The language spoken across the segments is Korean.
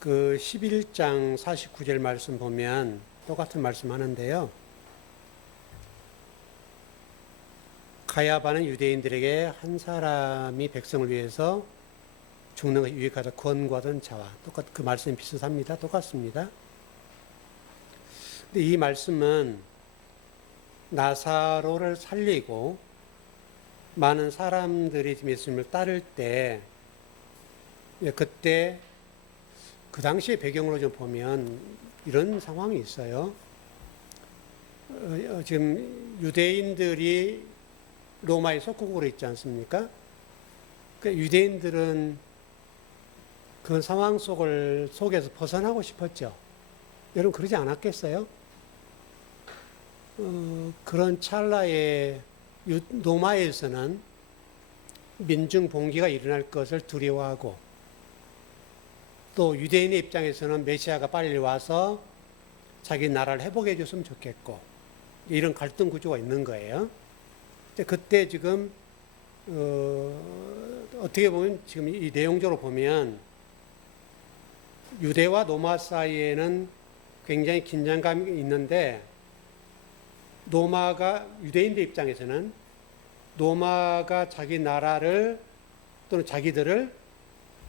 그 11장 49절 말씀 보면 똑같은 말씀 하는데요. 가야바는 유대인들에게 한 사람이 백성을 위해서 죽는 것이 유익하다 권고하던 자와 그 말씀이 비슷합니다. 똑같습니다. 근데 이 말씀은 나사로를 살리고 많은 사람들이 예수님을 따를 때 그때 그 당시의 배경으로 좀 보면 이런 상황이 있어요. 지금 유대인들이 로마의 속국으로 있지 않습니까? 그러니까 유대인들은 그 상황 속에서 벗어나고 싶었죠. 여러분 그러지 않았겠어요? 그런 찰나에 로마에서는 민중 봉기가 일어날 것을 두려워하고 또 유대인의 입장에서는 메시아가 빨리 와서 자기 나라를 회복해 줬으면 좋겠고 이런 갈등 구조가 있는 거예요. 그때 지금 어떻게 보면 지금 이 내용적으로 보면 유대와 로마 사이에는 굉장히 긴장감이 있는데 유대인들 입장에서는 로마가 자기 나라를 또는 자기들을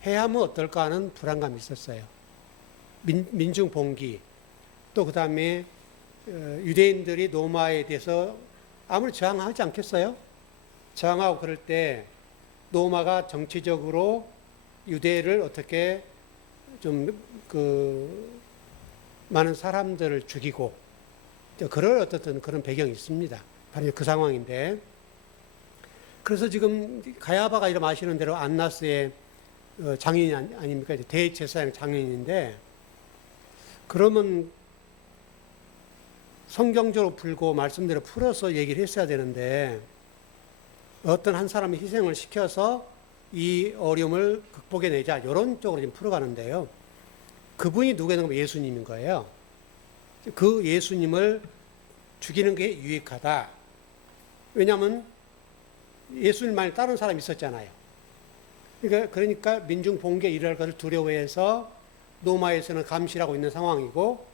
해하면 어떨까 하는 불안감이 있었어요. 민중 봉기 또 그 다음에 유대인들이 로마에 대해서 아무리 저항하지 않겠어요? 저항하고 그럴 때 로마가 정치적으로 유대를 어떻게 많은 사람들을 죽이고 그럴 어떻든 그런 배경이 있습니다. 바로 그 상황인데 그래서 지금 가야바가 이름 아시는 대로 안나스의 장인이 아닙니까? 대제사장 장인인데 그러면 성경적으로 풀고 말씀대로 풀어서 얘기를 했어야 되는데 어떤 한 사람의 희생을 시켜서 이 어려움을 극복해내자 이런 쪽으로 지금 풀어가는데요. 그분이 누구냐면 예수님인 거예요. 그 예수님을 죽이는 게 유익하다. 왜냐하면 예수님만이 다른 사람이 있었잖아요. 그러니까 민중 봉기에 일어날 것을 두려워해서 로마에서는 감시하고 있는 상황이고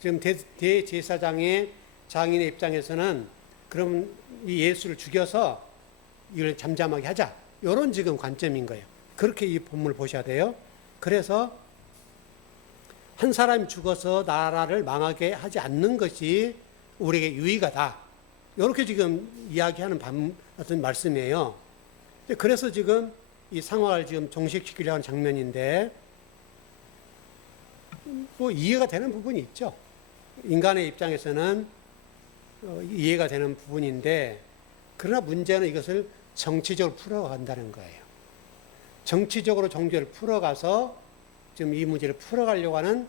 지금 대제사장의 장인의 입장에서는 그럼 이 예수를 죽여서 이걸 잠잠하게 하자. 이런 지금 관점인 거예요. 그렇게 이 본문을 보셔야 돼요. 그래서 한 사람이 죽어서 나라를 망하게 하지 않는 것이 우리에게 유익하다. 이렇게 지금 이야기하는 어떤 말씀이에요. 그래서 지금 이 상황을 지금 종식시키려고 하는 장면인데 뭐 이해가 되는 부분이 있죠. 인간의 입장에서는 이해가 되는 부분인데 그러나 문제는 이것을 정치적으로 풀어간다는 거예요. 정치적으로 종교를 풀어가서 지금 이 문제를 풀어가려고 하는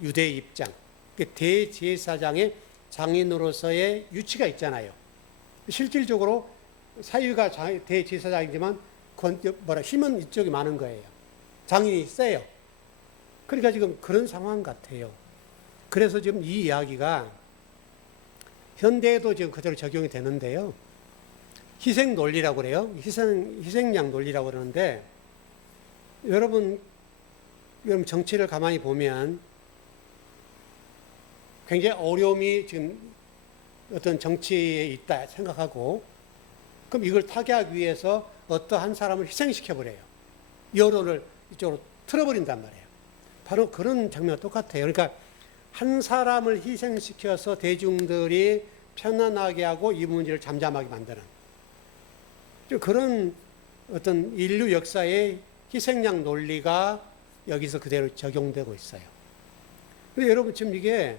유대의 입장, 대제사장의 장인으로서의 유치가 있잖아요. 실질적으로 사유가 대제사장이지만 힘은 이쪽이 많은 거예요. 장인이 세요. 그러니까 지금 그런 상황 같아요. 그래서 지금 이 이야기가 현대에도 지금 그대로 적용이 되는데요. 희생 논리라고 그래요. 희생양 논리라고 그러는데 여러분 정치를 가만히 보면 굉장히 어려움이 지금 어떤 정치에 있다 생각하고 그럼 이걸 타개하기 위해서 어떠한 사람을 희생시켜버려요. 여론을 이쪽으로 틀어버린단 말이에요. 바로 그런 장면과 똑같아요. 그러니까 한 사람을 희생시켜서 대중들이 편안하게 하고 이 문제를 잠잠하게 만드는 그런 어떤 인류 역사의 희생양 논리가 여기서 그대로 적용되고 있어요. 근데 여러분 지금 이게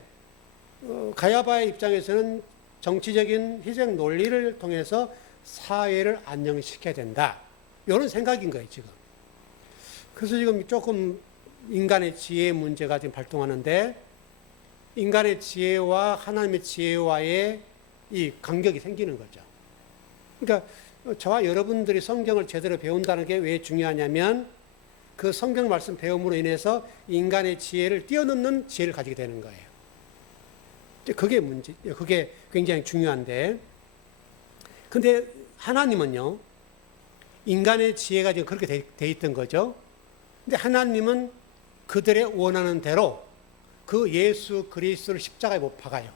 가야바의 입장에서는 정치적인 희생 논리를 통해서 사회를 안정시켜야 된다. 이런 생각인 거예요, 지금. 그래서 지금 조금 인간의 지혜의 문제가 지금 발동하는데 인간의 지혜와 하나님의 지혜와의 이 간격이 생기는 거죠. 그러니까 저와 여러분들이 성경을 제대로 배운다는 게 왜 중요하냐면 그 성경 말씀 배움으로 인해서 인간의 지혜를 뛰어넘는 지혜를 가지게 되는 거예요. 그게 굉장히 중요한데 근데 하나님은요 인간의 지혜가 지금 그렇게 돼 있던 거죠. 근데 하나님은 그들의 원하는 대로 그 예수 그리스도를 십자가에 못 박아요.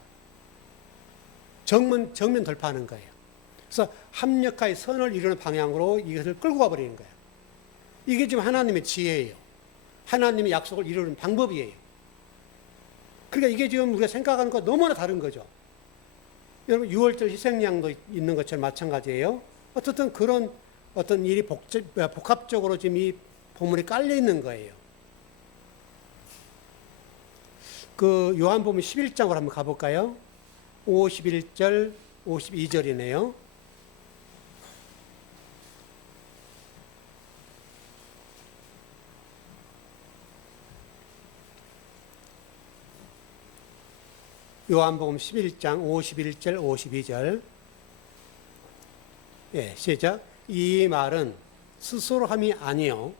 정면 돌파하는 거예요. 그래서 합력하여 선을 이루는 방향으로 이것을 끌고 가버리는 거예요. 이게 지금 하나님의 지혜예요. 하나님의 약속을 이루는 방법이에요. 그러니까 이게 지금 우리가 생각하는 것 너무나 다른 거죠. 여러분 6월절 희생양도 있는 것처럼 마찬가지예요. 어쨌든 그런 어떤 일이 복합적으로 지금 이 본문에 깔려 있는 거예요. 그 요한복음 11장으로 한번 가볼까요? 51절, 52절이네요. 요한복음 11장 51절, 52절. 예, 시작. 이 말은 스스로 함이 아니요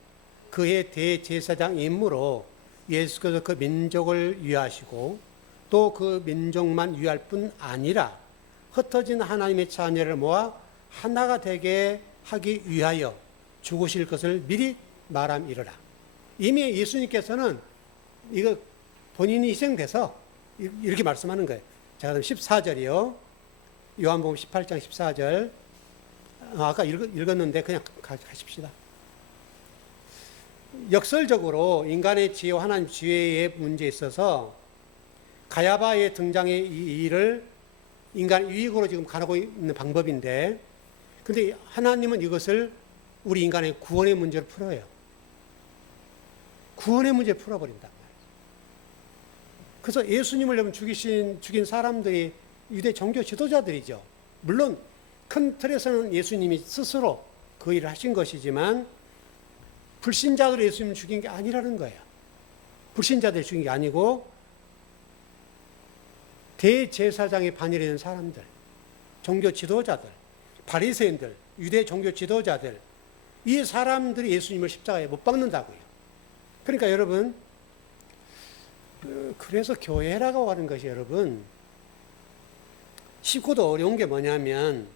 그의 대제사장 임무로 예수께서 그 민족을 위하시고 또 그 민족만 위할 뿐 아니라 흩어진 하나님의 자녀를 모아 하나가 되게 하기 위하여 죽으실 것을 미리 말함이러라. 이미 예수님께서는 이거 본인이 희생돼서 이렇게 말씀하는 거예요. 자, 그럼 14절이요. 요한복음 18장 14절. 아까 읽었는데 그냥 가십시다. 역설적으로 인간의 지혜와 하나님 지혜의 문제에 있어서 가야바의 등장의 이 일을 인간 유익으로 지금 가고 있는 방법인데, 근데 하나님은 이것을 우리 인간의 구원의 문제를 풀어요. 구원의 문제를 풀어버린다. 그래서 예수님을 여러분 죽인 사람들이 유대 종교 지도자들이죠. 물론 큰 틀에서는 예수님이 스스로 그 일을 하신 것이지만 불신자들을 예수님을 죽인 게 아니라는 거예요. 불신자들을 죽인 게 아니고 대제사장의 반열에 있는 사람들, 종교 지도자들, 바리새인들, 유대 종교 지도자들, 이 사람들이 예수님을 십자가에 못 박는다고요. 그러니까 여러분, 그래서 교회라고 하는 것이 여러분 쉽고도 어려운 게 뭐냐면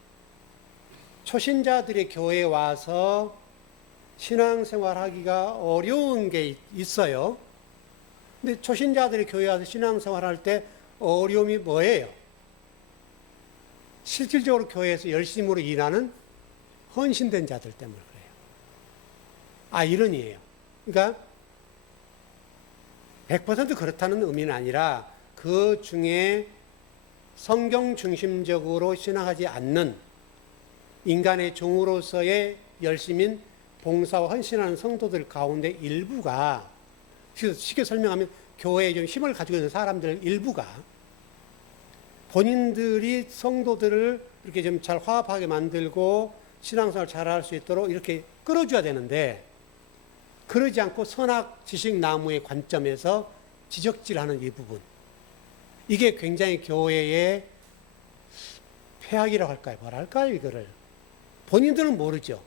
초신자들이 교회에 와서 신앙생활하기가 어려운 게 있어요. 근데 초신자들이 교회에 와서 신앙생활할 때 어려움이 뭐예요? 실질적으로 교회에서 열심으로 일하는 헌신된 자들 때문에 그래요. 이런이에요. 그러니까 100% 그렇다는 의미는 아니라 그 중에 성경 중심적으로 신앙하지 않는 인간의 종으로서의 열심인 봉사와 헌신하는 성도들 가운데 일부가, 쉽게 설명하면 교회에 좀 힘을 가지고 있는 사람들 일부가 본인들이 성도들을 이렇게 좀 잘 화합하게 만들고 신앙생활 잘 할 수 있도록 이렇게 끌어줘야 되는데, 그러지 않고 선악 지식 나무의 관점에서 지적질하는 이 부분, 이게 굉장히 교회의 폐악이라고 할까요? 뭐랄까요, 이거를. 본인들은 모르죠.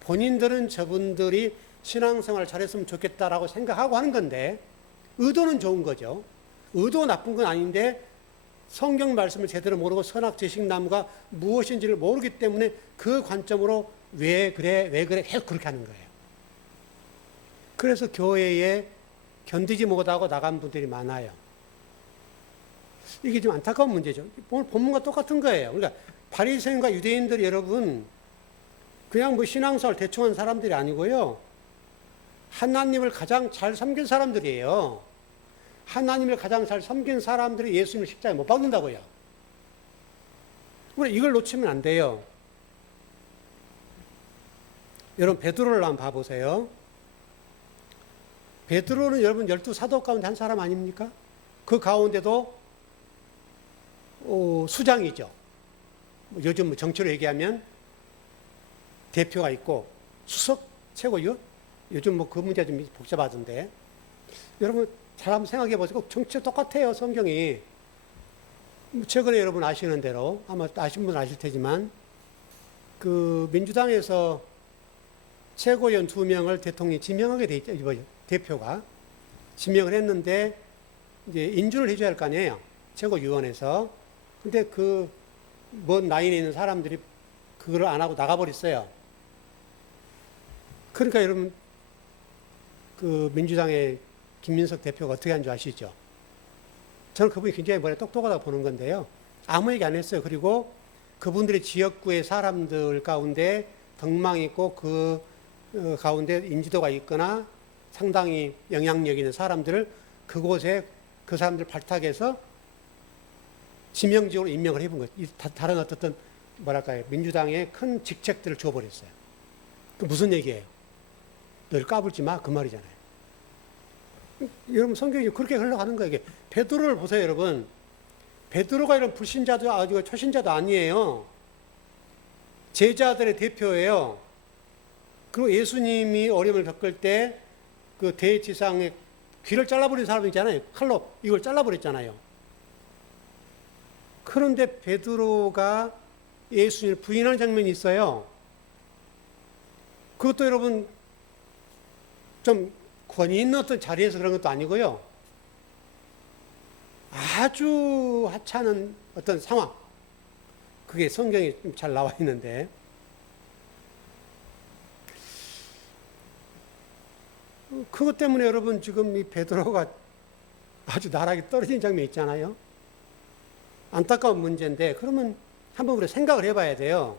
본인들은 저분들이 신앙생활 잘했으면 좋겠다라고 생각하고 하는 건데, 의도는 좋은 거죠. 의도 나쁜 건 아닌데, 성경 말씀을 제대로 모르고 선악 지식 나무가 무엇인지를 모르기 때문에 그 관점으로 왜 그래 계속 그렇게 하는 거예요. 그래서 교회에 견디지 못하고 나간 분들이 많아요. 이게 좀 안타까운 문제죠. 오늘 본문과 똑같은 거예요. 그러니까 바리새인과 유대인들이 여러분 그냥 뭐 신앙생활 대충 한 사람들이 아니고요. 하나님을 가장 잘 섬긴 사람들이에요. 하나님을 가장 잘 섬긴 사람들이 예수님을 십자가에 못 박는다고요. 우리 이걸 놓치면 안 돼요. 여러분 베드로를 한번 봐보세요. 베드로는 여러분 12사도 가운데 한 사람 아닙니까? 그 가운데도 수장이죠. 요즘 정치로 얘기하면 대표가 있고 수석 최고요. 요즘 뭐 그 문제 좀 복잡하던데. 여러분 잘 한번 생각해 보세요. 정치 똑같아요, 성경이. 최근에 여러분 아시는 대로 아마 아신 분은 아실 테지만 그 민주당에서 최고위원 2명을 대통령이 지명하게 돼 있죠. 대표가 지명을 했는데 이제 인준을 해줘야 할 거 아니에요. 최고위원회에서. 근데 그 먼 라인에 있는 사람들이 그걸 안 하고 나가버렸어요. 그러니까 여러분 그 민주당의 김민석 대표가 어떻게 한 줄 아시죠? 저는 그분이 굉장히 머리 똑똑하다고 보는 건데요. 아무 얘기 안 했어요. 그리고 그분들의 지역구의 사람들 가운데 덕망 있고 그 가운데 인지도가 있거나 상당히 영향력 있는 사람들을 그곳에 그 사람들 발탁해서 지명직으로 임명을 해본 거예요. 다른 어떤 뭐랄까요, 민주당의 큰 직책들을 줘버렸어요. 그 무슨 얘기예요? 널 까불지 마, 그 말이잖아요. 여러분 성경이 그렇게 흘러가는 거예요. 이게 베드로를 보세요, 여러분. 베드로가 이런 불신자도 아니고 초신자도 아니에요. 제자들의 대표예요. 그리고 예수님이 어려움을 겪을 때 그 대지상의 귀를 잘라버린 사람 있잖아요. 칼로 이걸 잘라버렸잖아요. 그런데 베드로가 예수님을 부인하는 장면이 있어요. 그것도 여러분 좀 권위 있는 어떤 자리에서 그런 것도 아니고요. 아주 하찮은 어떤 상황. 그게 성경에 잘 나와 있는데. 그것 때문에 여러분 지금 이 베드로가 아주 나락에 떨어진 장면 있잖아요. 안타까운 문제인데 그러면 한번 우리가 생각을 해봐야 돼요.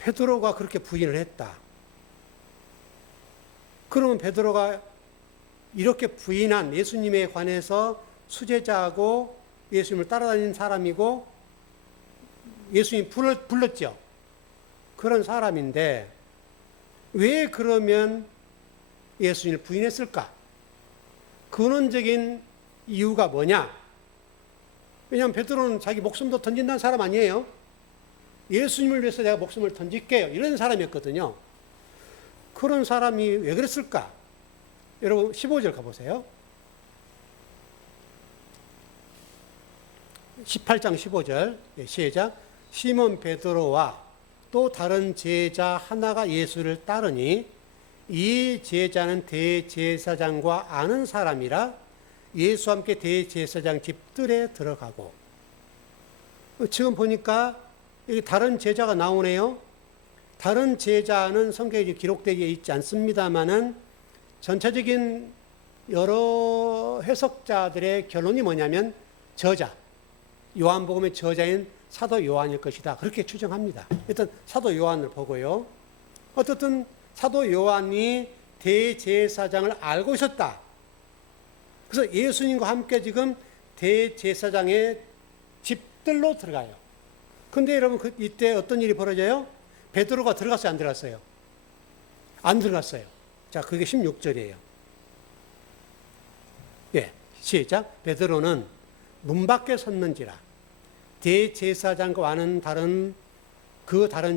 베드로가 그렇게 부인을 했다. 그러면 베드로가 이렇게 부인한 예수님에 관해서 수제자하고 예수님을 따라다니는 사람이고 예수님 불렀죠. 그런 사람인데 왜 그러면 예수님을 부인했을까? 근원적인 이유가 뭐냐? 왜냐하면 베드로는 자기 목숨도 던진다는 사람 아니에요. 예수님을 위해서 내가 목숨을 던질게요. 이런 사람이었거든요. 그런 사람이 왜 그랬을까? 여러분 15절 가보세요. 18장 15절 시작. 시몬 베드로와 또 다른 제자 하나가 예수를 따르니 이 제자는 대제사장과 아는 사람이라 예수와 함께 대제사장 집들에 들어가고. 지금 보니까 여기 다른 제자가 나오네요. 다른 제자는 성경에 기록되어 있지 않습니다만은 전체적인 여러 해석자들의 결론이 뭐냐면 저자, 요한복음의 저자인 사도 요한일 것이다. 그렇게 추정합니다. 일단 사도 요한을 보고요. 어떻든 사도 요한이 대제사장을 알고 있었다. 그래서 예수님과 함께 지금 대제사장의 집들로 들어가요. 근데 여러분 이때 어떤 일이 벌어져요? 베드로가 들어갔어요, 안 들어갔어요? 안 들어갔어요. 자, 그게 16절이에요. 예, 시작. 베드로는 문 밖에 섰는지라 대제사장과 아는 다른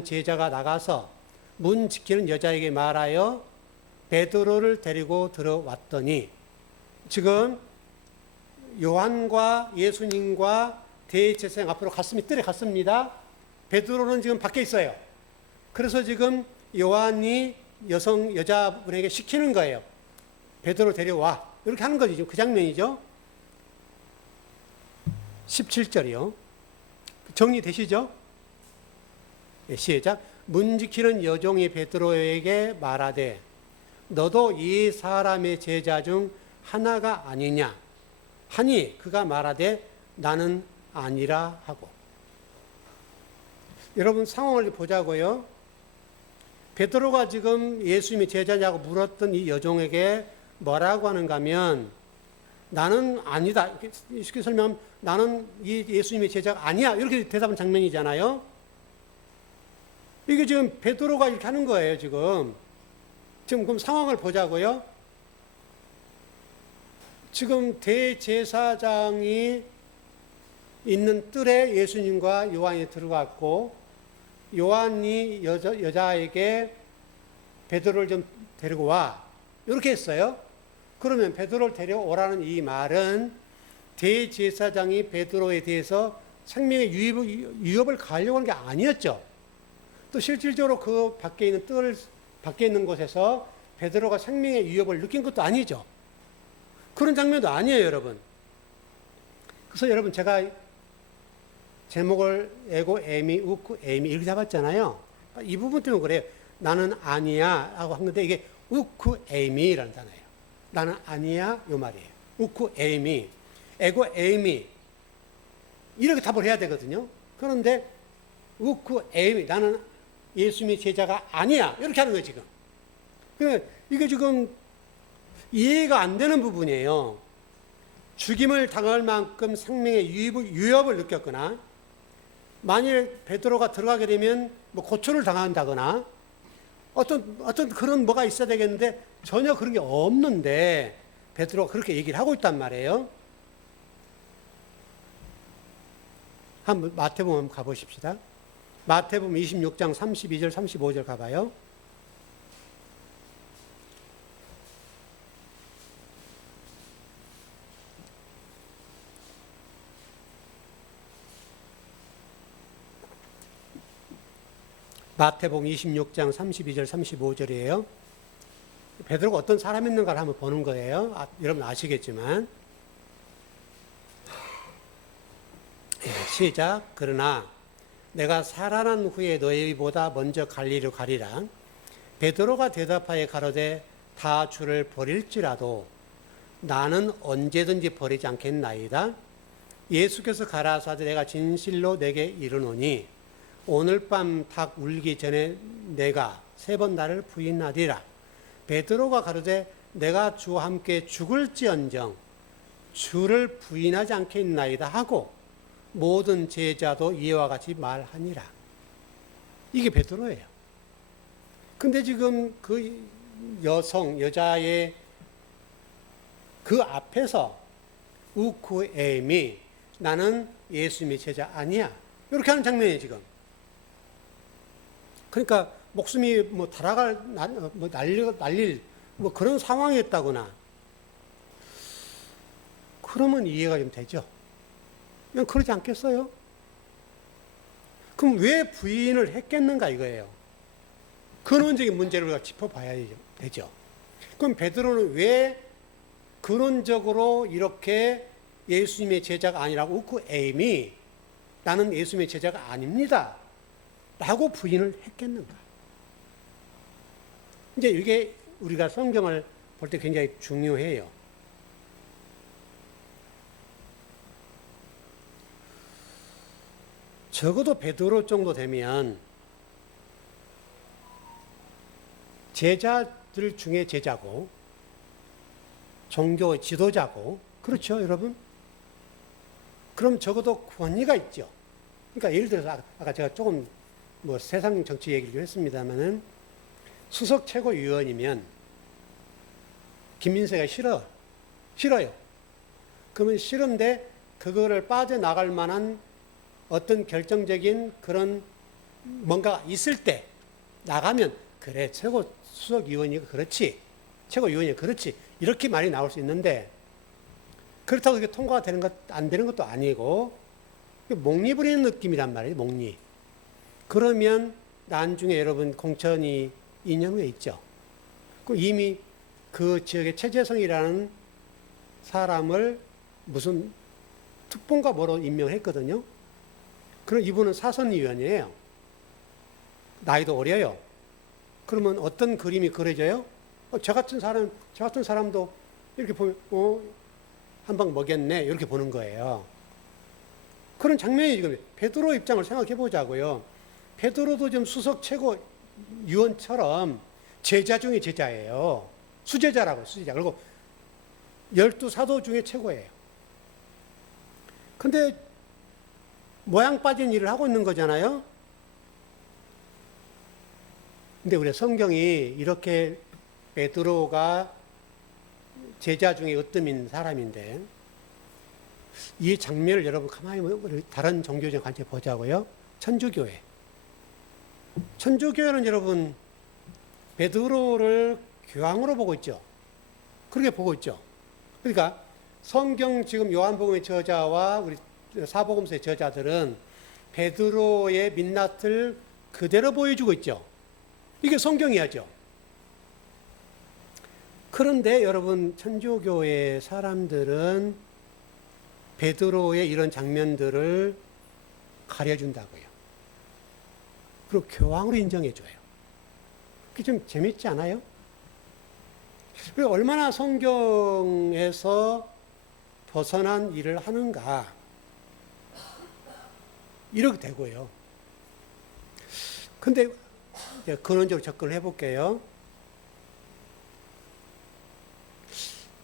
제자가 나가서 문 지키는 여자에게 말하여 베드로를 데리고 들어왔더니, 지금 요한과 예수님과 대제사장 앞으로 뜰에 갔습니다. 베드로는 지금 밖에 있어요. 그래서 지금 요한이 여자분에게 시키는 거예요. 베드로 데려와. 이렇게 하는 거죠. 그 장면이죠. 17절이요. 정리되시죠? 네, 시작. 문 지키는 여종이 베드로에게 말하되 너도 이 사람의 제자 중 하나가 아니냐 하니 그가 말하되 나는 아니라 하고. 여러분 상황을 보자고요. 베드로가 지금 예수님이 제자냐고 물었던 이 여종에게 뭐라고 하는가 하면 나는 아니다. 쉽게 설명하면 나는 이 예수님의 제자가 아니야. 이렇게 대답한 장면이잖아요. 이게 지금 베드로가 이렇게 하는 거예요, 지금. 지금 그럼 상황을 보자고요. 지금 대제사장이 있는 뜰에 예수님과 요한이 들어갔고, 요한이 여자에게 베드로를 좀 데리고 와. 이렇게 했어요. 그러면 베드로를 데려오라는 이 말은 대제사장이 베드로에 대해서 생명의 위협을 가하려고 하는 게 아니었죠. 또 실질적으로 그 밖에 있는 밖에 있는 곳에서 베드로가 생명의 위협을 느낀 것도 아니죠. 그런 장면도 아니에요, 여러분. 그래서 여러분 제가 제목을 에고, 에미, 우쿠, 에미 이렇게 잡았잖아요. 이 부분 때문에 그래요. 나는 아니야 하고 한 건데 이게 우쿠 에이미라는 단어예요. 나는 아니야 요 말이에요. 우쿠 에이미, 에고 에이미 이렇게 답을 해야 되거든요. 그런데 우쿠 에이미, 나는 예수님의 제자가 아니야 이렇게 하는 거예요 지금. 그러니까 이게 지금 이해가 안 되는 부분이에요. 죽임을 당할 만큼 생명의 위협을 느꼈거나, 만일 베드로가 들어가게 되면 뭐 고초를 당한다거나 어떤 그런 뭐가 있어야 되겠는데 전혀 그런 게 없는데 베드로가 그렇게 얘기를 하고 있단 말이에요. 한번 마태복음 한번 가보십시다. 마태복음 26장 32절 35절 가봐요. 마태복음 26장 32절 35절이에요. 베드로가 어떤 사람이었는가를 한번 보는 거예요. 여러분 아시겠지만. 시작. 그러나 내가 살아난 후에 너희보다 먼저 갈리로 가리라. 베드로가 대답하여 가로되 다 주를 버릴지라도 나는 언제든지 버리지 않겠나이다. 예수께서 가라사대 내가 진실로 내게 이르노니 오늘 밤 닭 울기 전에 내가 3번 나를 부인하리라. 베드로가 가로되 내가 주와 함께 죽을지언정 주를 부인하지 않겠나이다 하고 모든 제자도 이와 같이 말하니라. 이게 베드로예요. 근데 지금 그 여자의 그 앞에서 우쿠에미, 나는 예수님의 제자 아니야, 이렇게 하는 장면이에요 지금. 그러니까 목숨이 뭐 날릴 뭐 그런 상황이었다거나 그러면 이해가 좀 되죠. 그냥 그러지 않겠어요? 그럼 왜 부인을 했겠는가 이거예요. 근원적인 문제를 우리가 짚어봐야 되죠. 그럼 베드로는 왜 근원적으로 이렇게 예수님의 제자가 아니라고 우쿠 에임이 나는 예수님의 제자가 아닙니다 라고 부인을 했겠는가? 이제 이게 우리가 성경을 볼 때 굉장히 중요해요. 적어도 베드로 정도 되면 제자들 중에 제자고 종교의 지도자고, 그렇죠 여러분? 그럼 적어도 권위가 있죠. 그러니까 예를 들어서 아까 제가 조금 뭐 세상 정치 얘기를 좀 했습니다만은 수석 최고위원이면 김민세가 싫어요. 그러면 싫은데 그거를 빠져나갈 만한 어떤 결정적인 그런 뭔가 있을 때 나가면 그래 최고 수석위원이 그렇지, 최고위원이 그렇지, 이렇게 말이 나올 수 있는데 그렇다고 이게 통과가 되는 것 안 되는 것도 아니고 목 부리는 느낌이란 말이에요. 목리. 그러면 나중에 여러분 공천이 2년 후에 있죠. 그 이미 그 지역의 최재성이라는 사람을 무슨 특본가 뭐로 임명했거든요. 그럼 이분은 사선위원이에요. 나이도 어려요. 그러면 어떤 그림이 그려져요? 저 같은 사람도 이렇게 보면 한 방 먹였네 이렇게 보는 거예요. 그런 장면이 지금 베드로 입장을 생각해 보자고요. 베드로도 지금 수석 최고위원처럼 제자 중에 제자예요. 수제자라고, 수제자. 그리고 12사도 중에 최고예요. 근데 모양 빠진 일을 하고 있는 거잖아요. 근데 우리 성경이 이렇게 베드로가 제자 중에 으뜸인 사람인데 이 장면을 여러분 가만히 우리 다른 종교적 관점 보자고요. 천주교회. 천주교회는 여러분 베드로를 교황으로 보고 있죠. 그렇게 보고 있죠. 그러니까 성경 지금 요한복음의 저자와 우리 사복음서의 저자들은 베드로의 민낯을 그대로 보여주고 있죠. 이게 성경이야죠. 그런데 여러분 천주교회 사람들은 베드로의 이런 장면들을 가려준다고요. 그리고 교황으로 인정해줘요. 그게 좀 재밌지 않아요? 얼마나 성경에서 벗어난 일을 하는가, 이렇게 되고요. 근데 근원적으로 접근을 해볼게요.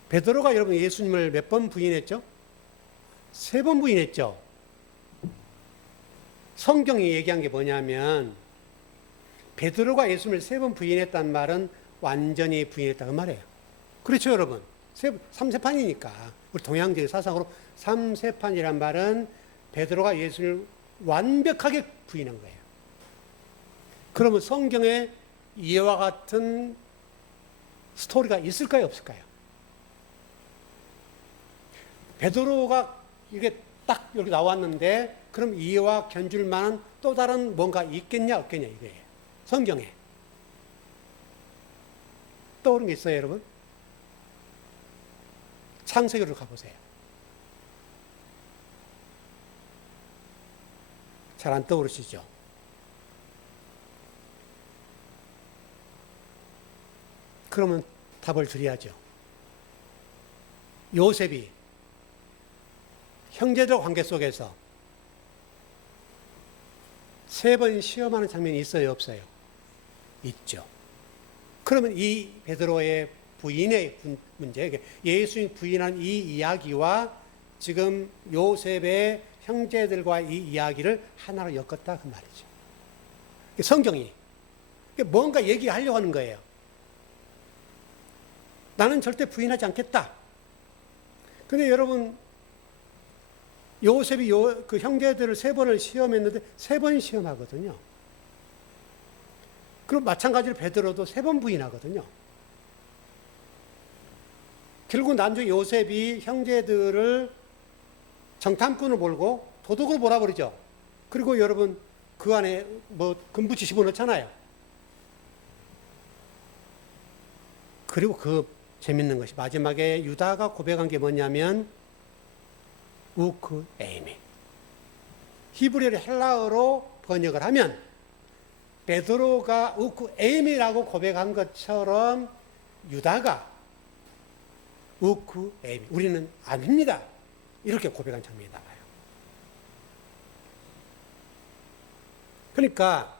베드로가 여러분 예수님을 몇 번 부인했죠? 3번 부인했죠. 성경이 얘기한 게 뭐냐면 베드로가 예수님을 3번 부인했다는 말은 완전히 부인했다는 말이에요. 그렇죠, 여러분? 3세판이니까. 우리 동양적인 사상으로 3세판이란 말은 베드로가 예수를 완벽하게 부인한 거예요. 그러면 성경에 이와 같은 스토리가 있을까요, 없을까요? 베드로가 이게 딱 여기 나왔는데 그럼 이와 견줄 만한 또 다른 뭔가 있겠냐 없겠냐 이거예요. 성경에 떠오르는 게 있어요, 여러분? 창세기로 가보세요. 잘 안 떠오르시죠? 그러면 답을 드려야죠. 요셉이 형제들 관계 속에서 3번 시험하는 장면이 있어요, 없어요? 있죠. 그러면 이 베드로의 부인의 문제, 예수님 부인한 이 이야기와 지금 요셉의 형제들과 이 이야기를 하나로 엮었다 그 말이죠. 성경이 뭔가 얘기하려고 하는 거예요. 나는 절대 부인하지 않겠다. 근데 여러분, 요셉이 그 형제들을 3번을 시험했는데 3번 시험하거든요. 그럼 마찬가지로 베드로도 3번 부인하거든요. 결국 나중에 요셉이 형제들을 정탐꾼을 몰고 도둑으로 몰아버리죠. 그리고 여러분 그 안에 뭐 금붙이 집어넣잖아요. 그리고 그 재밌는 것이 마지막에 유다가 고백한 게 뭐냐면 우크 에이미. 히브리어를 헬라어로 번역을 하면 베드로가 우크 에이미라고 고백한 것처럼 유다가 우크 에이미. 우리는 아닙니다. 이렇게 고백한 장면이 나와요. 그러니까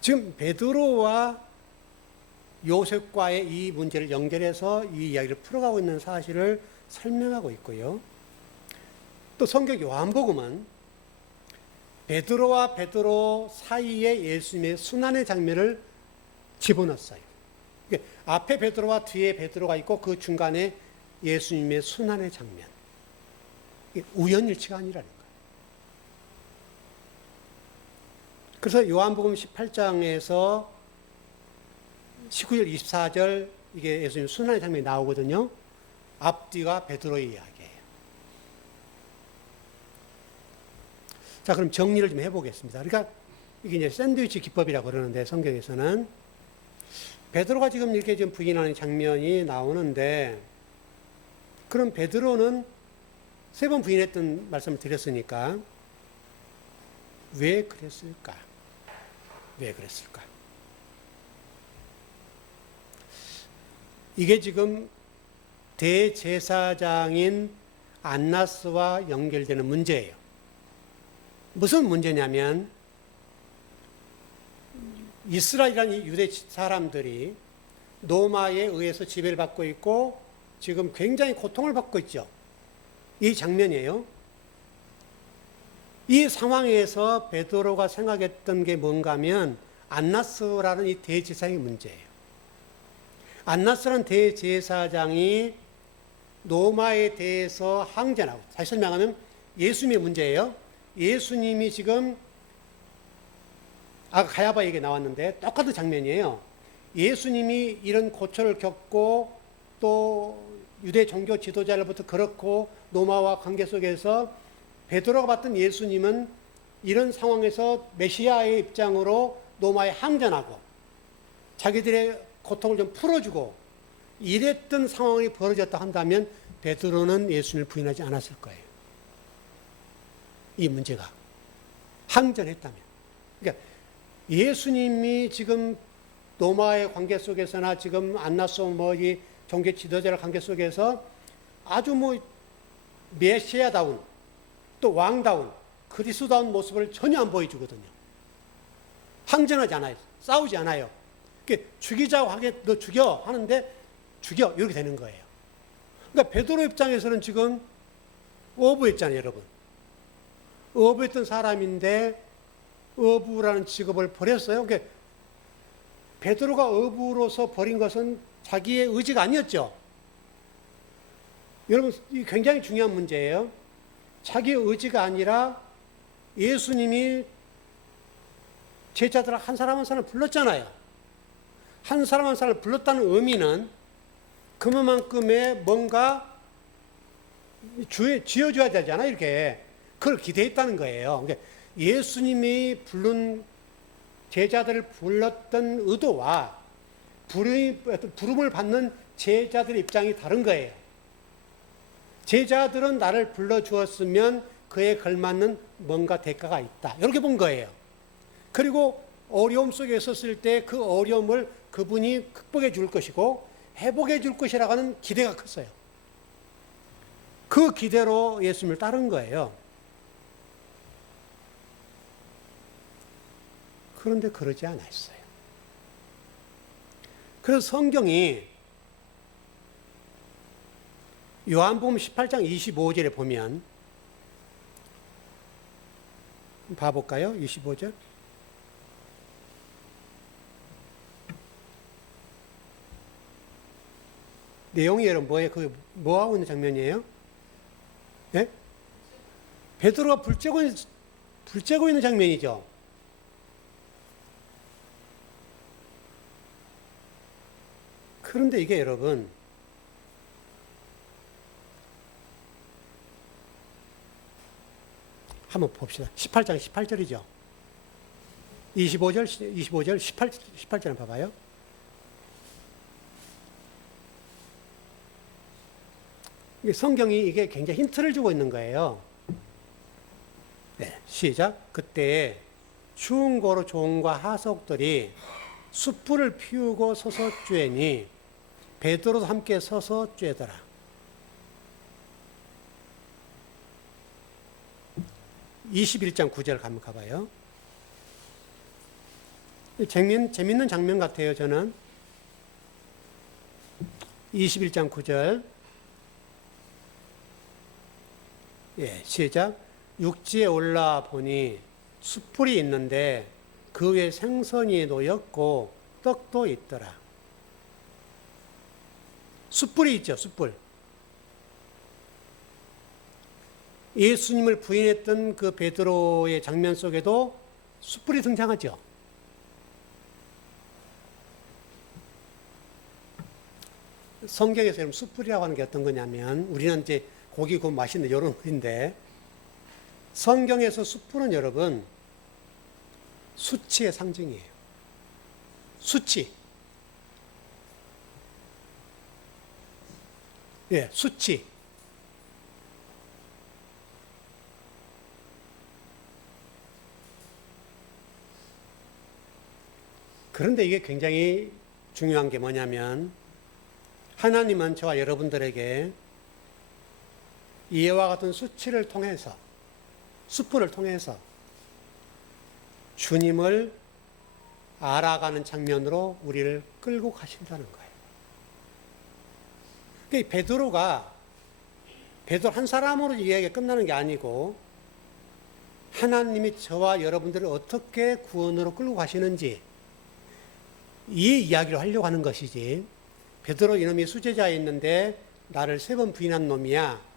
지금 베드로와 요셉과의 이 문제를 연결해서 이 이야기를 풀어가고 있는 사실을 설명하고 있고요. 또 성경 요한복음은 베드로와 베드로 사이에 예수님의 순환의 장면을 집어넣었어요. 앞에 베드로와 뒤에 베드로가 있고 그 중간에 예수님의 순환의 장면. 우연일치가 아니라는 거예요. 그래서 요한복음 18장에서 19절, 24절 이게 예수님 순환의 장면이 나오거든요. 앞뒤가 베드로의 이야기예요. 자, 그럼 정리를 좀 해보겠습니다. 그러니까 이게 이제 샌드위치 기법이라고 그러는데 성경에서는 베드로가 지금 이렇게 좀 부인하는 장면이 나오는데 그럼 베드로는 3번 부인했던 말씀을 드렸으니까 왜 그랬을까? 왜 그랬을까? 이게 지금 대제사장인 안나스와 연결되는 문제예요. 무슨 문제냐면 이스라엘이라는 이 유대 사람들이 로마에 의해서 지배를 받고 있고 지금 굉장히 고통을 받고 있죠. 이 장면이에요. 이 상황에서 베드로가 생각했던 게 뭔가 하면 안나스라는 이 대제사장의 문제예요. 안나스라는 대제사장이 로마에 대해서 항전하고, 다시 설명하면 예수님의 문제예요. 예수님이 지금 아까 가야바 얘기 나왔는데 똑같은 장면이에요. 예수님이 이런 고초를 겪고 또 유대 종교 지도자로부터 그렇고 로마와 관계 속에서 베드로가 봤던 예수님은 이런 상황에서 메시아의 입장으로 로마에 항전하고 자기들의 고통을 좀 풀어주고 이랬던 상황이 벌어졌다 한다면 베드로는 예수님을 부인하지 않았을 거예요. 이 문제가 항전했다면. 그러니까 예수님이 지금 로마의 관계 속에서나 지금 안나소 이 종교 지도자의 관계 속에서 아주 메시아다운 또 왕다운 그리스도다운 모습을 전혀 안 보여주거든요. 항전하지 않아요. 싸우지 않아요. 죽이자고 하게 너 죽여 하는데 죽여 이렇게 되는 거예요. 그러니까 베드로 입장에서는 지금 어부였잖아요, 여러분. 어부였던 사람인데 어부라는 직업을 버렸어요. 그러니까 베드로가 어부로서 버린 것은 자기의 의지가 아니었죠. 여러분, 이 굉장히 중요한 문제예요. 자기의 의지가 아니라 예수님이 제자들을 한 사람 한 사람 불렀잖아요. 한 사람 한 사람을 불렀다는 의미는 그만큼의 뭔가 쥐어줘야 되잖아요, 이렇게. 그걸 기대했다는 거예요. 그러니까 예수님이 부른 제자들을 불렀던 의도와 부름을 받는 제자들의 입장이 다른 거예요. 제자들은 나를 불러주었으면 그에 걸맞는 뭔가 대가가 있다. 이렇게 본 거예요. 그리고 어려움 속에 있었을 때 그 어려움을 그분이 극복해 줄 것이고 회복해 줄 것이라고 하는 기대가 컸어요. 그 기대로 예수님을 따른 거예요. 그런데 그러지 않았어요. 그래서 성경이 요한복음 18장 25절에 보면 봐볼까요? 25절. 내용이 여러분 뭐예요? 뭐 하고 있는 장면이에요? 네? 베드로가 불 쬐고 있는 장면이죠. 그런데 이게 여러분 한번 봅시다. 18장 18절이죠. 25절 18절 봐봐요. 성경이 이게 굉장히 힌트를 주고 있는 거예요. 네, 시작. 그때 추운 고로 종과 하석들이 숯불을 피우고 서서 쬐니 베드로도 함께 서서 쬐더라. 21장 9절 한번 가봐요. 재밌는 장면 같아요, 저는. 21장 9절. 예, 시작. 육지에 올라와 보니 숯불이 있는데 그 위에 생선이 놓였고 떡도 있더라. 숯불이 있죠, 숯불. 예수님을 부인했던 그 베드로의 장면 속에도 숯불이 등장하죠. 성경에서 숯불이라고 하는 게 어떤 거냐면 우리는 이제 고기 구워 맛있는 이런 거인데 성경에서 숯불은 여러분 수치의 상징이에요. 수치. 예, 수치. 그런데 이게 굉장히 중요한 게 뭐냐면 하나님은 저와 여러분들에게 이와 같은 수치를 통해서 숯불을 통해서 주님을 알아가는 장면으로 우리를 끌고 가신다는 거예요. 그러니까 베드로 한 사람으로 이야기가 끝나는 게 아니고 하나님이 저와 여러분들을 어떻게 구원으로 끌고 가시는지 이 이야기를 하려고 하는 것이지 베드로 이놈이 수제자에 있는데 나를 3번 부인한 놈이야.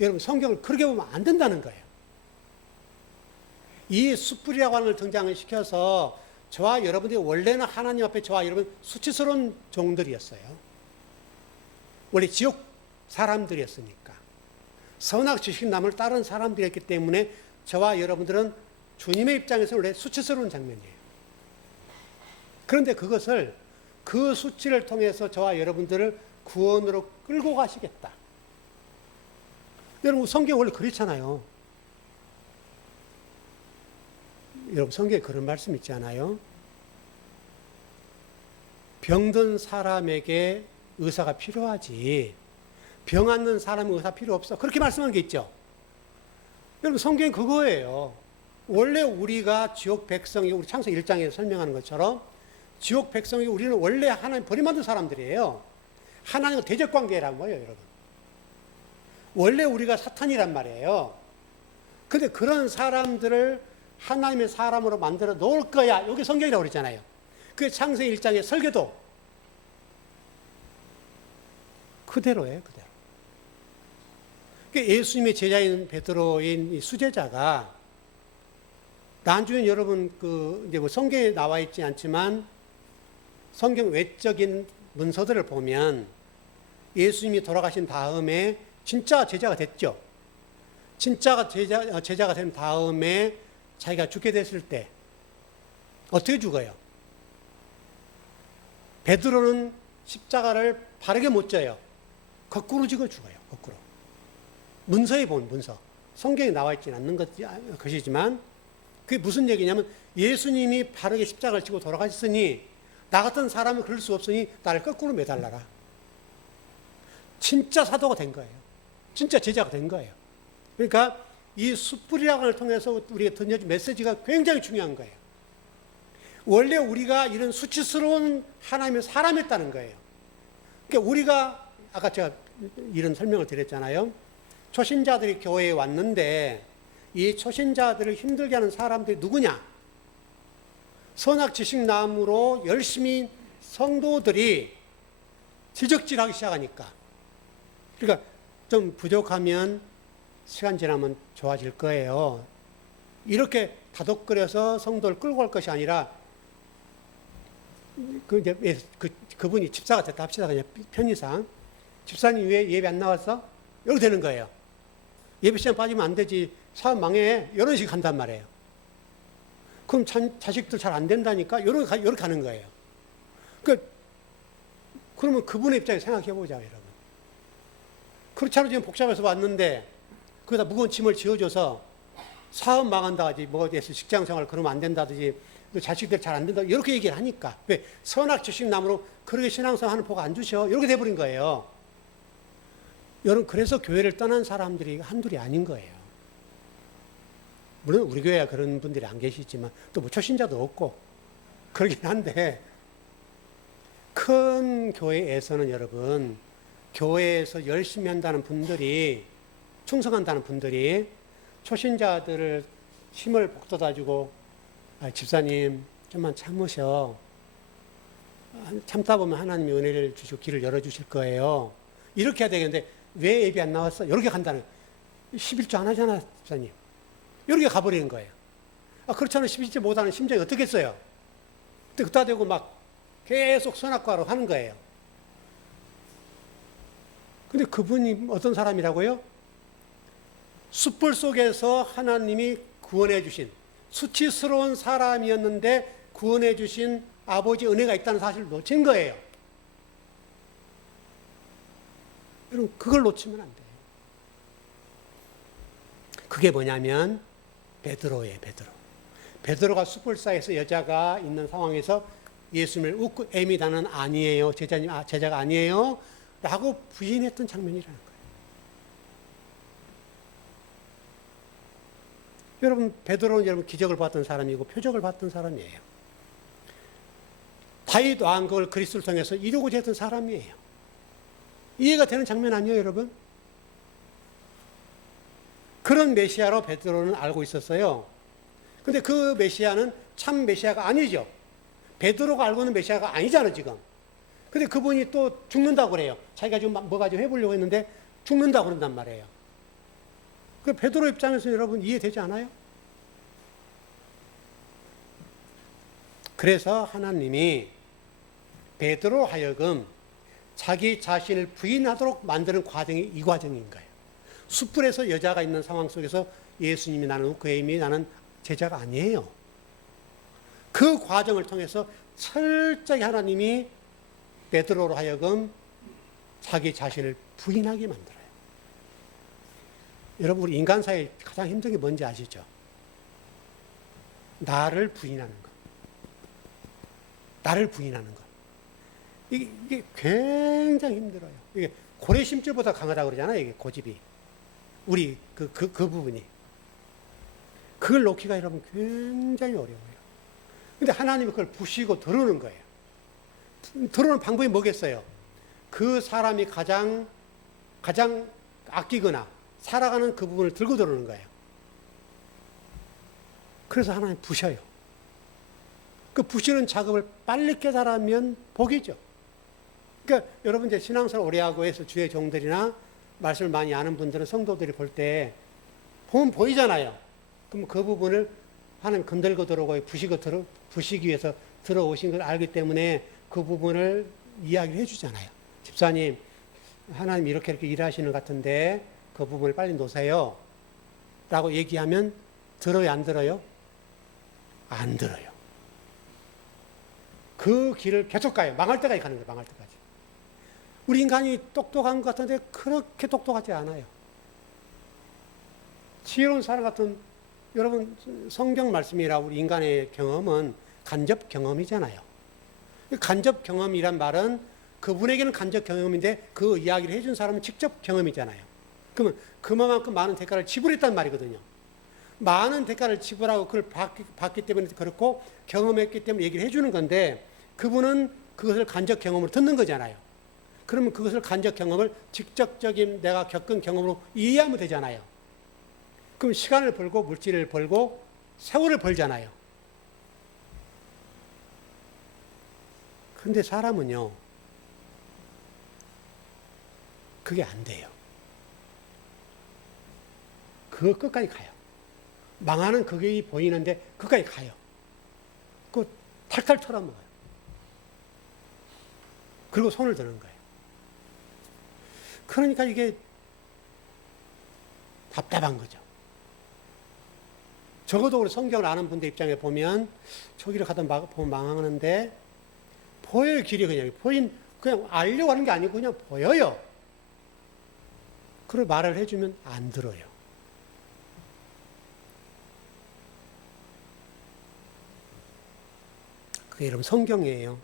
여러분 성경을 그렇게 보면 안 된다는 거예요. 이 숯불이라고 하는 걸 등장을 시켜서 저와 여러분들이 원래는 하나님 앞에 저와 여러분 수치스러운 종들이었어요. 원래 지옥 사람들이었으니까. 선악 지식 남을 따른 사람들이었기 때문에 저와 여러분들은 주님의 입장에서 원래 수치스러운 장면이에요. 그런데 그것을 그 수치를 통해서 저와 여러분들을 구원으로 끌고 가시겠다. 여러분 성경 원래 그렇잖아요. 여러분 성경에 그런 말씀 있지 않아요? 병든 사람에게 의사가 필요하지 병 앓는 사람은 의사 필요 없어. 그렇게 말씀한 게 있죠. 여러분 성경이 그거예요. 원래 우리가 지옥 백성이 우리 창세기 1장에서 설명하는 것처럼 지옥 백성이 우리는 원래 하나님 버림받은 사람들이에요. 하나님과 대적 관계란 거예요, 여러분. 원래 우리가 사탄이란 말이에요. 근데 그런 사람들을 하나님의 사람으로 만들어 놓을 거야. 여기 성경이라고 그랬잖아요. 그 창세기 1장의 설계도 그대로예요, 그대로. 예수님의 제자인 베드로인 이 수제자가 나중에 여러분 이제 뭐 성경에 나와 있지 않지만 성경 외적인 문서들을 보면 예수님이 돌아가신 다음에 진짜 제자가 됐죠. 진짜 제자가 된 다음에 자기가 죽게 됐을 때 어떻게 죽어요? 베드로는 십자가를 바르게 못 져요. 거꾸로 지고 죽어요. 거꾸로. 문서에 본 문서. 성경에 나와 있지는 않는 것이지만 그게 무슨 얘기냐면 예수님이 바르게 십자가를 지고 돌아가셨으니 나 같은 사람은 그럴 수 없으니 나를 거꾸로 매달라라. 진짜 사도가 된 거예요. 진짜 제자가 된 거예요. 그러니까 이 숯불이라고를 통해서 우리가 던져준 메시지가 굉장히 중요한 거예요. 원래 우리가 이런 수치스러운 하나님의 사람이었다는 거예요. 그러니까 우리가 아까 제가 이런 설명을 드렸잖아요. 초신자들이 교회에 왔는데 이 초신자들을 힘들게 하는 사람들이 누구냐? 선악지식나무로 열심히 성도들이 지적질하기 시작하니까. 그러니까 좀 부족하면 시간 지나면 좋아질 거예요. 이렇게 다독거려서 성도를 끌고 갈 것이 아니라 그분이 집사가 됐다 합시다. 그냥 편의상. 집사님 왜 예배 안 나왔어? 이렇게 되는 거예요. 예배 시간 빠지면 안 되지. 사업 망해. 이런 식으로 한단 말이에요. 그럼 자식들 잘 안 된다니까? 이렇게 하는 거예요. 그러면 그분의 입장에 생각해 보자, 여러분. 그렇지 않아도 지금 복잡해서 왔는데, 거기다 무거운 짐을 지어줘서 사업 망한다든지, 뭐, 직장 생활 그러면 안 된다든지, 자식들 잘 안 된다, 이렇게 얘기를 하니까. 왜? 선악지식나무로 그렇게 신앙생활 하는 복 안 주셔? 이렇게 돼버린 거예요. 여러분, 그래서 교회를 떠난 사람들이 한둘이 아닌 거예요. 물론 우리 교회야 그런 분들이 안 계시지만 또 뭐 초신자도 없고 그러긴 한데 큰 교회에서는 여러분 교회에서 열심히 한다는 분들이 충성한다는 분들이 초신자들을 힘을 북돋아주고 집사님 좀만 참으셔. 참다 보면 하나님이 은혜를 주시고 길을 열어주실 거예요. 이렇게 해야 되겠는데 왜 예배 안 나왔어? 이렇게 간다는 11조 안 하잖아 집사님. 이렇게 가버리는 거예요. 그렇지 않으면 11조 못하는 심정이 어떻겠어요? 그따 대고 막 계속 선악과로 하는 거예요. 근데 그분이 어떤 사람이라고요? 숯불 속에서 하나님이 구원해 주신 수치스러운 사람이었는데 구원해 주신 아버지 은혜가 있다는 사실을 놓친 거예요. 여러분 그걸 놓치면 안 돼요. 그게 뭐냐면 베드로예요. 베드로가 숯불사에서 여자가 있는 상황에서 예수님을 웃고 애미 나는 아니에요. 제자가 아니에요. 라고 부인했던 장면이라는 거예요. 여러분 베드로는 여러분 기적을 봤던 사람이고 표적을 봤던 사람이에요. 다윗 왕 그걸 그리스도를 통해서 이루고자 했던 사람이에요. 이해가 되는 장면 아니에요, 여러분? 그런 메시아로 베드로는 알고 있었어요. 근데 그 메시아는 참 메시아가 아니죠. 베드로가 알고 있는 메시아가 아니잖아요, 지금. 근데 그분이 또 죽는다고 그래요. 자기가 지금 뭐가 좀 해보려고 했는데 죽는다고 그런단 말이에요. 그 베드로 입장에서 여러분 이해되지 않아요? 그래서 하나님이 베드로 하여금 자기 자신을 부인하도록 만드는 과정이 이 과정인 거예요. 숯불에서 여자가 있는 상황 속에서 예수님이 나는 그의 이미 나는 제자가 아니에요. 그 과정을 통해서 철저히 하나님이 베드로로 하여금 자기 자신을 부인하게 만들어요. 여러분 우리 인간 사이에 가장 힘든 게 뭔지 아시죠? 나를 부인하는 것. 나를 부인하는 것. 이게 굉장히 힘들어요. 이게 고래심줄보다 강하다고 그러잖아요. 이게 고집이. 우리 그 부분이. 그걸 놓기가 여러분 굉장히 어려워요. 근데 하나님이 그걸 부시고 들어오는 거예요. 들어오는 방법이 뭐겠어요? 그 사람이 가장 아끼거나 살아가는 그 부분을 들고 들어오는 거예요. 그래서 하나님 부셔요. 그 부시는 작업을 빨리 깨달으면 복이죠. 그러니까 여러분 이제 신앙생활 오래 하고 해서 주의 종들이나 말씀을 많이 아는 분들은 성도들이 볼 때 보면 보이잖아요. 그럼 그 부분을 하나님 건들고 들어오고 부시기 위해서 들어오신 걸 알기 때문에 그 부분을 이야기를 해주잖아요. 집사님, 하나님 이렇게 일하시는 것 같은데 그 부분을 빨리 놓으세요. 라고 얘기하면 들어요, 안 들어요? 안 들어요. 그 길을 계속 가요. 망할 때까지 가는 거예요, 망할 때까지. 우리 인간이 똑똑한 것 같은데 그렇게 똑똑하지 않아요. 지혜로운 사람 같은, 여러분, 성경 말씀이라 우리 인간의 경험은 간접 경험이잖아요. 간접 경험이란 말은 그분에게는 간접 경험인데 그 이야기를 해준 사람은 직접 경험이잖아요. 그러면 그만큼 많은 대가를 지불했단 말이거든요. 많은 대가를 지불하고 그걸 받기 때문에 그렇고 경험했기 때문에 얘기를 해주는 건데 그분은 그것을 간접 경험으로 듣는 거잖아요. 그러면 그것을 간접 경험을 직접적인 내가 겪은 경험으로 이해하면 되잖아요. 그럼 시간을 벌고 물질을 벌고 세월을 벌잖아요. 근데 사람은요, 그게 안 돼요. 그 끝까지 가요. 망하는 그게 보이는데 끝까지 가요. 그거 탈탈 털어먹어요. 그리고 손을 드는 거예요. 그러니까 이게 답답한 거죠. 적어도 우리 성경을 아는 분들 입장에 보면 저 길을 가다 보면 망하는데 보여요. 길이 그냥 알려고 하는 게 아니고 그냥 보여요. 그걸 말을 해주면 안 들어요. 그게 여러분 성경이에요.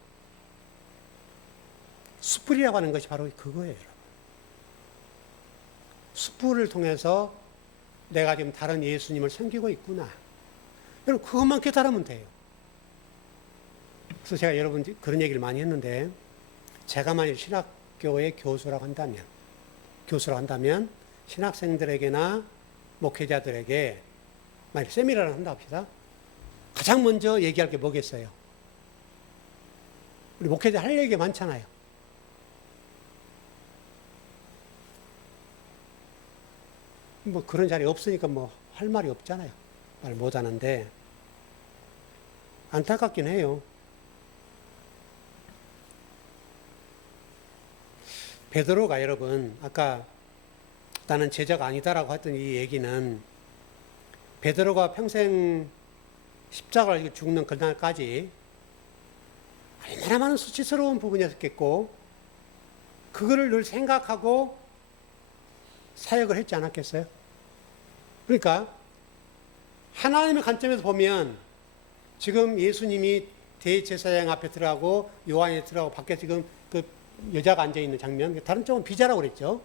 숯불이라고 하는 것이 바로 그거예요. 여러분. 숯불을 통해서 내가 지금 다른 예수님을 섬기고 있구나. 여러분 그것만 깨달으면 돼요. 그래서 제가 여러분 그런 얘기를 많이 했는데 제가 만약 신학교의 교수라고 한다면 신학생들에게나 목회자들에게 만약 세미나를 한다 합시다. 가장 먼저 얘기할 게 뭐겠어요? 우리 목회자 할 얘기가 많잖아요. 뭐 그런 자리 없으니까 뭐 할 말이 없잖아요. 말 못하는데 안타깝긴 해요. 베드로가 여러분 아까 나는 제자가 아니다라고 했던 이 얘기는 베드로가 평생 십자가를 죽는 그날까지 얼마나 많은 수치스러운 부분이었겠고 그거를 늘 생각하고 사역을 했지 않았겠어요? 그러니까 하나님의 관점에서 보면 지금 예수님이 대제사장 앞에 들어가고 요한에 들어가고 밖에 지금 그 여자가 앉아있는 장면, 다른 쪽은 비자라고 그랬죠.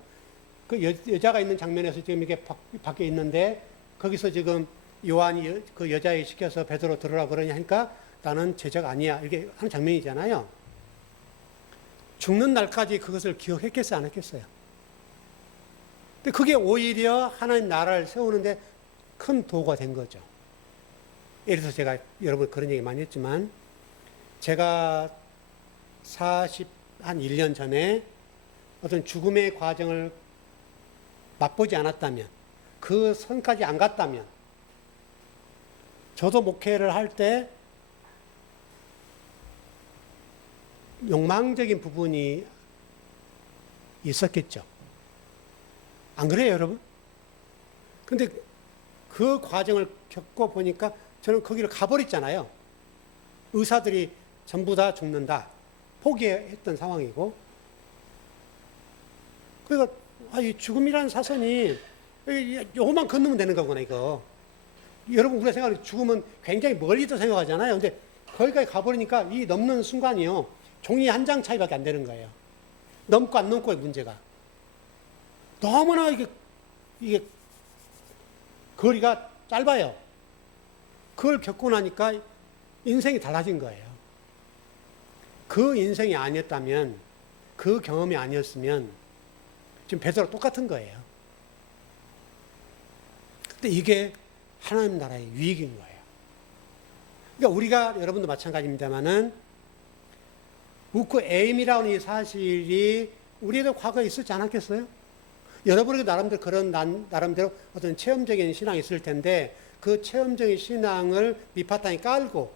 그 여자가 있는 장면에서 지금 이게 밖에 있는데 거기서 지금 요한이 그 여자에 시켜서 베드로 들어라 그러냐 하니까 나는 제자가 아니야. 이렇게 하는 장면이잖아요. 죽는 날까지 그것을 기억했겠어요? 안 했겠어요? 근데 그게 오히려 하나님 나라를 세우는데 큰 도구가 된 거죠. 예를 들어서 제가 여러분 그런 얘기 많이 했지만 제가 한 1년 전에 어떤 죽음의 과정을 맛보지 않았다면 그 선까지 안 갔다면 저도 목회를 할 때 욕망적인 부분이 있었겠죠. 안 그래요, 여러분? 근데 그 과정을 겪고 보니까 저는 거기를 가버렸잖아요. 의사들이 전부 다 죽는다. 포기했던 상황이고. 그러니까, 이 죽음이라는 사선이 요것만 건너면 되는 거구나, 이거. 여러분, 우리가 생각하는 죽음은 굉장히 멀리도 생각하잖아요. 근데 거기까지 가버리니까 이 넘는 순간이요. 종이 한 장 차이밖에 안 되는 거예요. 넘고 안 넘고의 문제가. 너무나 이게 거리가 짧아요. 그걸 겪고 나니까 인생이 달라진 거예요. 그 인생이 아니었다면, 그 경험이 아니었으면 지금 베드로랑 똑같은 거예요. 근데 이게 하나님 나라의 유익인 거예요. 그러니까 우리가, 여러분도 마찬가지입니다만은, 웃고 에임이라는 이 사실이 우리도 과거에 있었지 않았겠어요? 여러분에게 나름대로 그런 나름대로 어떤 체험적인 신앙이 있을 텐데, 그 체험적인 신앙을 밑바탕에 깔고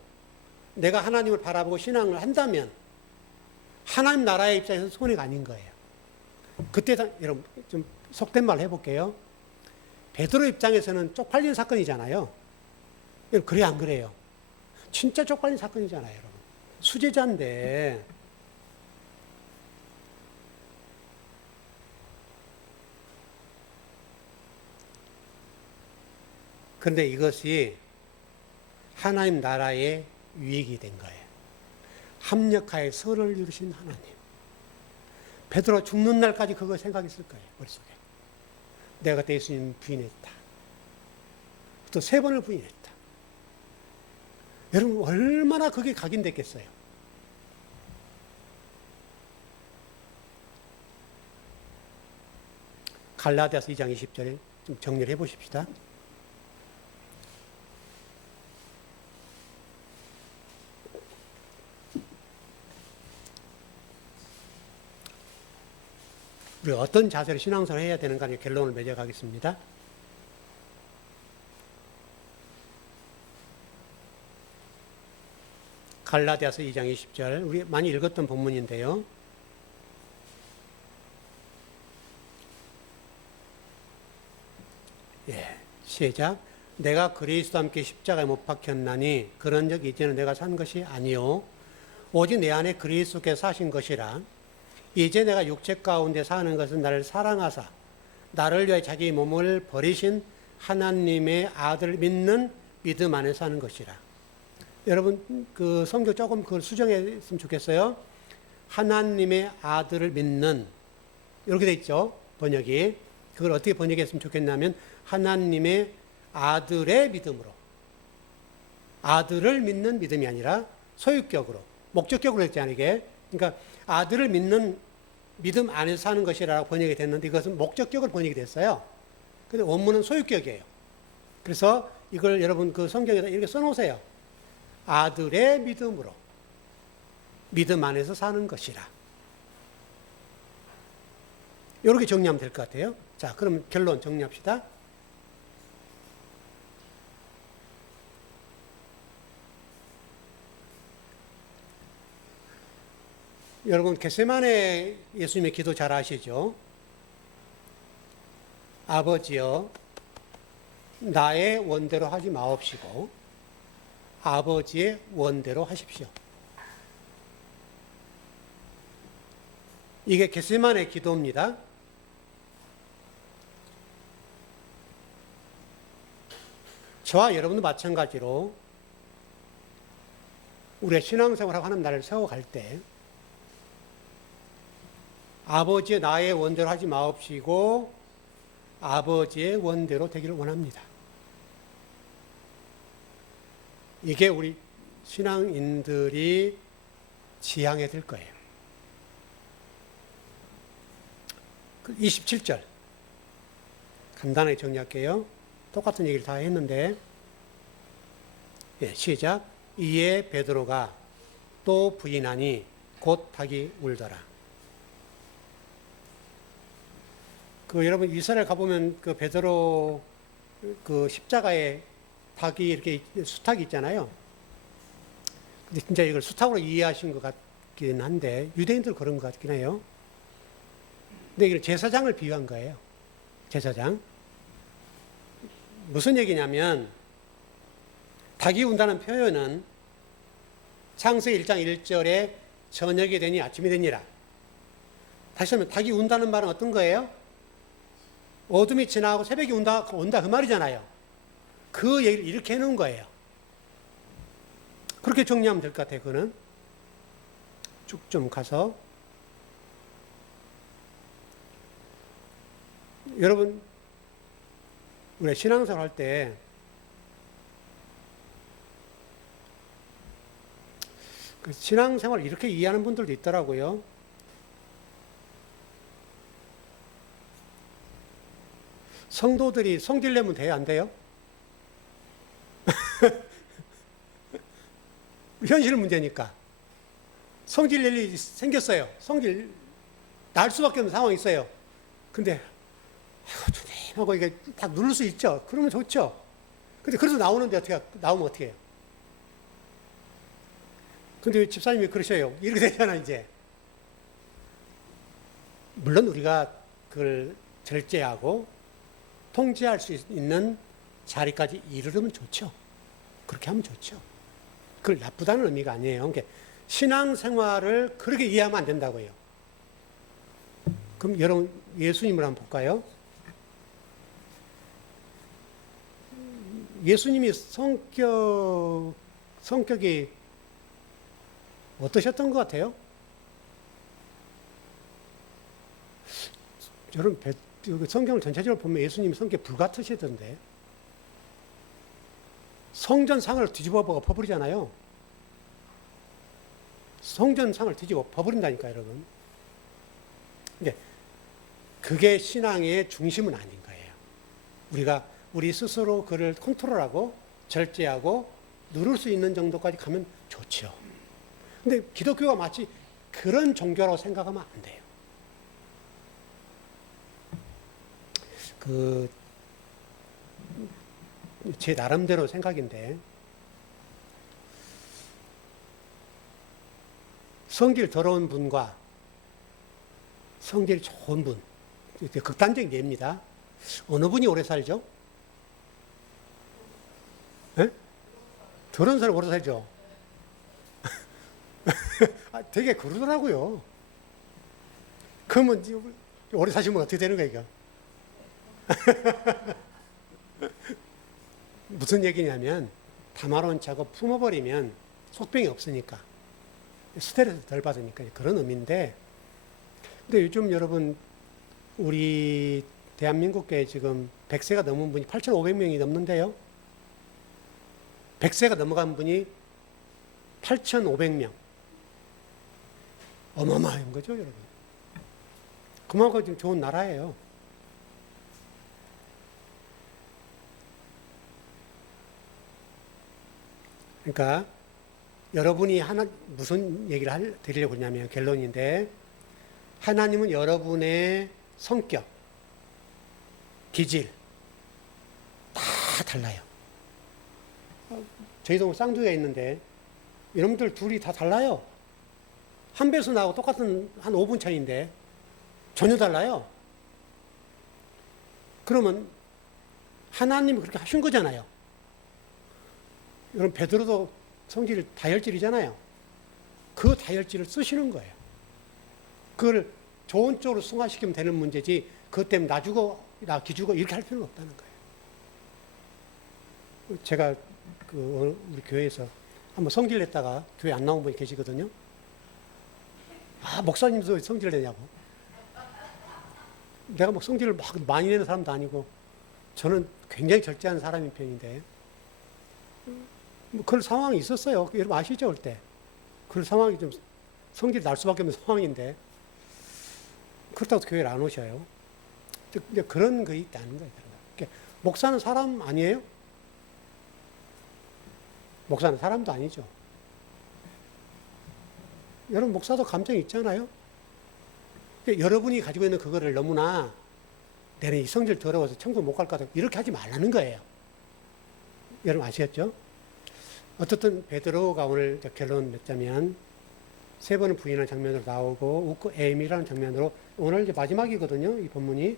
내가 하나님을 바라보고 신앙을 한다면 하나님 나라의 입장에서 손해가 아닌 거예요. 그때 여러분 좀 속된 말 해볼게요. 베드로 입장에서는 쪽팔린 사건이잖아요. 그래요, 안 그래요? 진짜 쪽팔린 사건이잖아요, 여러분. 수제자인데. 그런데 이것이 하나님 나라의 유익이 된 거예요. 합력하여 선을 이루신 하나님. 베드로 죽는 날까지 그거 생각했을 거예요, 머릿속에. 내가 그때 예수님 부인했다. 또 3번을 부인했다. 여러분, 얼마나 그게 각인됐겠어요. 갈라디아서 2장 20절에 좀 정리를 해보십시다. 우리가 어떤 자세로 신앙생활을 해야 되는가 결론을 맺어가겠습니다. 갈라디아서 2장 20절, 우리 많이 읽었던 본문인데요. 시작. 내가 그리스도와 함께 십자가에 못 박혔나니 그런즉 이제는 내가 산 것이 아니요 오직 내 안에 그리스도께서 사신 것이라. 이제 내가 육체 가운데 사는 것은 나를 사랑하사 나를 위하여 자기 몸을 버리신 하나님의 아들을 믿는 믿음 안에 사는 것이라. 여러분 그 성경 조금 그걸 수정했으면 좋겠어요. 하나님의 아들을 믿는, 이렇게 돼 있죠, 번역이. 그걸 어떻게 번역했으면 좋겠냐면 하나님의 아들의 믿음으로, 아들을 믿는 믿음이 아니라 소유격으로, 목적격으로 했잖아요, 이게. 그러니까 아들을 믿는 믿음 안에서 사는 것이라고 번역이 됐는데 이것은 목적격으로 번역이 됐어요. 근데 원문은 소유격이에요. 그래서 이걸 여러분 그 성경에다 이렇게 써놓으세요. 아들의 믿음으로 믿음 안에서 사는 것이라. 이렇게 정리하면 될 것 같아요. 자, 그럼 결론 정리합시다. 여러분 겟세마네 예수님의 기도 잘 아시죠? 아버지여 나의 원대로 하지 마옵시고 아버지의 원대로 하십시오. 이게 겟세마네 기도입니다. 저와 여러분도 마찬가지로 우리의 신앙생활하고 하는 날을 세워갈 때 아버지의 나의 원대로 하지 마옵시고 아버지의 원대로 되기를 원합니다. 이게 우리 신앙인들이 지향해야 될 거예요. 27절 간단하게 정리할게요. 똑같은 얘기를 다 했는데 시작. 이에 베드로가 또 부인하니 곧 닭이 울더라. 여러분 이스라엘 가보면 그 베드로 그 십자가에 닭이 이렇게 수탉이 있잖아요. 근데 진짜 이걸 수탉으로 이해하신 것 같긴 한데 유대인들 그런 것 같긴 해요. 근데 이걸 제사장을 비유한 거예요. 제사장. 무슨 얘기냐면 닭이 운다는 표현은 창세기 1장 1절에 저녁이 되니 아침이 되니라. 다시 하면 닭이 운다는 말은 어떤 거예요? 어둠이 지나고 새벽이 온다 그 말이잖아요. 그 얘기를 이렇게 해놓은 거예요. 그렇게 정리하면 될 것 같아요. 그거는 쭉 좀 가서 여러분 우리 신앙생활 할 때 그 신앙생활을 이렇게 이해하는 분들도 있더라고요. 성도들이 성질 내면 돼요, 안 돼요? 현실 문제니까. 성질 낼 일이 생겼어요. 성질 날 수밖에 없는 상황이 있어요. 근데, 주님 하고 이게 다 누를 수 있죠. 그러면 좋죠. 근데 그래서 나오는데 나오면 어떻게 해요? 근데 집사님이 그러셔요. 이렇게 되잖아, 이제. 물론 우리가 그걸 절제하고 통제할 수 있는 자리까지 이르르면 좋죠. 그렇게 하면 좋죠. 그걸 나쁘다는 의미가 아니에요. 그러니까 신앙생활을 그렇게 이해하면 안 된다고요. 그럼 여러분 예수님을 한번 볼까요? 예수님이 성격이 어떠셨던 것 같아요? 여러분 성경을 전체적으로 보면 예수님이 성격이 불같으시던데 성전상을 뒤집어 버리잖아요. 성전상을 뒤집어 버린다니까요, 여러분. 근데 그게 신앙의 중심은 아닌 거예요. 우리 스스로 그를 컨트롤하고 절제하고 누를 수 있는 정도까지 가면 좋죠. 근데 기독교가 마치 그런 종교라고 생각하면 안 돼요. 제 나름대로 생각인데, 성질 더러운 분과 성질 좋은 분, 극단적인 예입니다. 어느 분이 오래 살죠? 네? 더러운 사람 오래 살죠? 되게 그러더라고요. 그러면 오래 사시면 어떻게 되는 거예요, 이거? 무슨 얘기냐면 담아놓은 차고 품어버리면 속병이 없으니까 스트레스 덜 받으니까 그런 의미인데, 근데 요즘 여러분 우리 대한민국에 지금 100세가 넘은 분이 8,500명이 넘는데요. 100세가 넘어간 분이 8,500명. 어마어마한 거죠, 여러분. 그만큼 좀 좋은 나라예요. 그러니까 여러분이 무슨 얘기를 드리려고 하냐면 결론인데, 하나님은 여러분의 성격, 기질 다 달라요. 저희 동네 쌍둥이가 있는데 여러분들 둘이 다 달라요. 한 배수 나하고 똑같은 한 5분 차이인데 전혀 달라요. 그러면 하나님이 그렇게 하신 거잖아요. 여러분 베드로도 성질 다혈질이잖아요. 그 다혈질을 쓰시는 거예요. 그걸 좋은 쪽으로 승화시키면 되는 문제지 그것 때문에 나 주고 나 기주고 이렇게 할 필요는 없다는 거예요. 제가 우리 교회에서 한번 성질 냈다가 교회 안 나온 분이 계시거든요. 목사님도 성질 내냐고. 내가 막 성질을 막 많이 내는 사람도 아니고 저는 굉장히 절제하는 사람인 편인데 그런 상황이 있었어요. 여러분 아시죠? 그때 그런 상황이 좀 성질이 날 수밖에 없는 상황인데 그렇다고 교회를 안 오셔요. 이제 그런 거 있다는 거예요. 그러니까 목사는 사람 아니에요? 목사는 사람도 아니죠. 여러분 목사도 감정이 있잖아요. 그러니까 여러분이 가지고 있는 그거를 너무나 내는 이 성질 더러워서 천국 못 갈 것 같아 이렇게 하지 말라는 거예요. 여러분 아시겠죠? 어떻든 베드로가 오늘 결론 맺자면 세 번은 부인하는 장면으로 나오고 우크 에임이라는 장면으로 오늘 이제 마지막이거든요. 이 본문이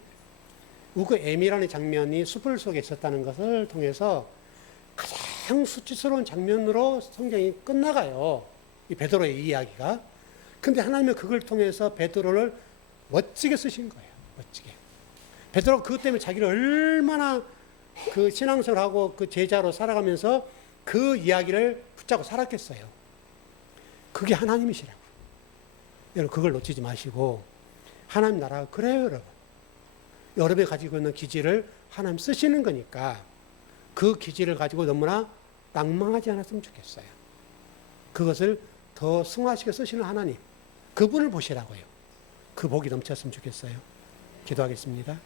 우크 에임이라는 장면이 숲을 속에 있었다는 것을 통해서 가장 수치스러운 장면으로 성경이 끝나가요. 이 베드로의 이야기가. 근데 하나님은 그걸 통해서 베드로를 멋지게 쓰신 거예요. 멋지게. 베드로가 그것 때문에 자기를 얼마나 그 신앙생활하고 그 제자로 살아가면서 그 이야기를 붙잡고 살았겠어요. 그게 하나님이시라고. 여러분 그걸 놓치지 마시고 하나님 나라가 그래요, 여러분. 여러분이 가지고 있는 기질을 하나님 쓰시는 거니까 그 기질을 가지고 너무나 낭망하지 않았으면 좋겠어요. 그것을 더 승화시켜 쓰시는 하나님, 그분을 보시라고요. 그 복이 넘쳤으면 좋겠어요. 기도하겠습니다.